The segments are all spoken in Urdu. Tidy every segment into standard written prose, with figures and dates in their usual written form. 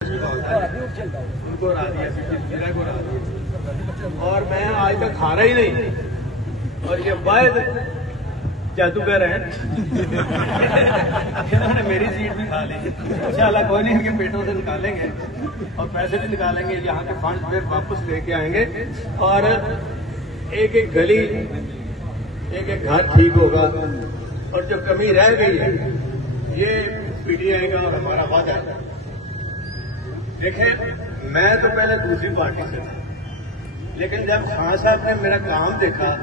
ان کو ہرا دیا ضلع کو ہرا دیا اور میں آج تک ہارا ہی نہیں اور یہ واحد جادوگر ہیں انہوں نے میری سیٹ بھی کھا لی انشاءاللہ کوئی نہیں ان کے پیٹوں سے نکالیں گے اور پیسے بھی نکالیں گے یہاں کے فنڈ پھر واپس لے کے آئیں گے اور ایک ایک گلی ایک ایک گھر ٹھیک ہوگا اور جو کمی رہ گئی ہے یہ پی ٹی آئی کا اور ہمارا وعدہ ہے۔ دیکھیں میں تو پہلے دوسری پارٹی سے تھا لیکن جب خان صاحب نے میرا کام دیکھا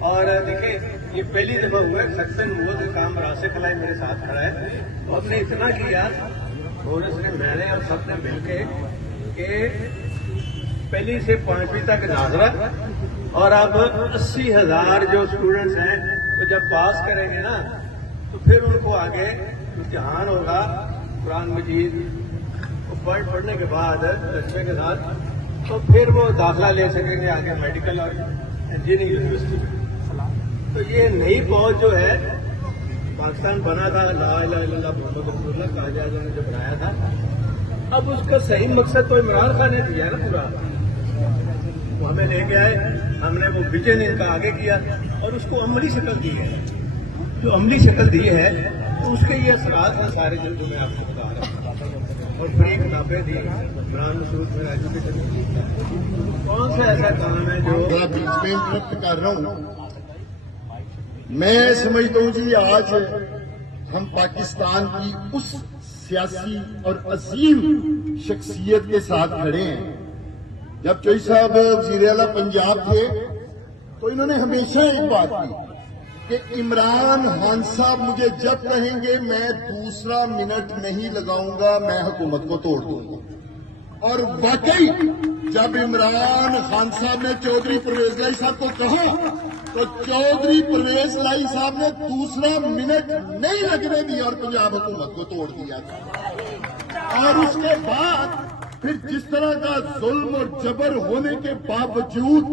اور دیکھیں یہ پہلی دفعہ ہوا ہے سکسن ہوا کا کام راسے کلائی میرے ساتھ کھڑا ہے تو ہم نے اتنا کیا بونس نے میں نے اور سب نے مل کے کہ پہلی سے 5ویں تک ناظرہ اور اب 80,000 جو اسٹوڈنٹس ہیں تو جب پاس کریں گے نا تو پھر ان کو آگے امتحان ہوگا قرآن مجید پڑھنے کے بعد اچھے کے ساتھ تو پھر وہ داخلہ لے سکیں گے آگے میڈیکل اور انجینئرنگ یونیورسٹی میں۔ تو یہ نئی فوج جو ہے پاکستان بنا تھا لا الہ الا اللہ محمد رسول اللہ قائد اعظم نے جو بنایا تھا اب اس کا صحیح مقصد تو عمران خان نے دیا ہے نا پورا وہ ہمیں لے کے آئے ہم نے وہ ویژن ان کا آگے کیا اور اس کو عملی شکل دی ہے جو عملی شکل دی ہے تو اس کے یہ اثرات ہیں سارے جو میں آپ کو بتا رہا ہوں اور فری کتابیں دی عمران مسعود میں ایجوکیشن کون سا ایسا کام ہے جو بیچ میں انٹرپٹ کر رہا ہوں میں سمجھتا ہوں جی آج ہم پاکستان کی اس سیاسی اور عظیم شخصیت کے ساتھ کھڑے ہیں جب چوئی صاحب وزیر اعلیٰ پنجاب تھے تو انہوں نے ہمیشہ ایک بات کی کہ عمران خان صاحب مجھے جب کہیں گے میں دوسرا منٹ نہیں لگاؤں گا میں حکومت کو توڑ دوں گا اور واقعی جب عمران خان صاحب نے چودھری پرویز لائی صاحب کو کہا تو چودھری پرویز لائی صاحب نے دوسرا منٹ نہیں لگنے دیا اور پنجاب حکومت کو توڑ دیا تھا اور اس کے بعد پھر جس طرح کا ظلم اور جبر ہونے کے باوجود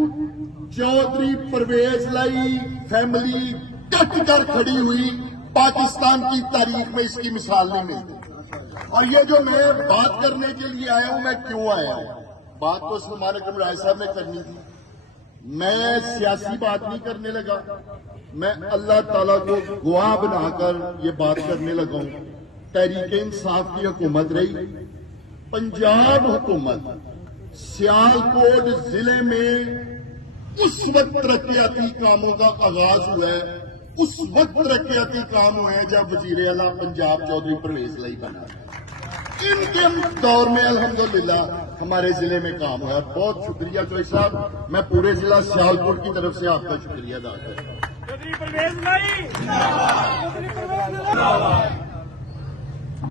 چودھری پرویز لائی فیملی کٹ کر کھڑی ہوئی پاکستان کی تاریخ میں اس کی مثال نہیں ملتی اور یہ جو میں بات کرنے کے لیے آیا ہوں میں کیوں آیا ہوں بات تو سلمان اکرم رائے صاحب نے کرنی تھی میں سیاسی بات نہیں کرنے لگا میں اللہ تعالیٰ کو گواہ بنا کر یہ بات کرنے لگا ہوں تحریک انصاف کی حکومت رہی پنجاب حکومت سیالکوٹ ضلع میں اس وقت ترقیاتی کاموں کا آغاز ہوا ہے اس وقت ترقیاتی کام ہوئے ہیں جب وزیر اعلیٰ پنجاب چودھری پرویز لائی بنا ان کے دور میں الحمدللہ ہمارے ضلع میں کام ہوا بہت شکریہ چوئی صاحب میں پورے ضلع سیالکوٹ کی طرف سے آپ کا شکریہ ادا کرتا ہوں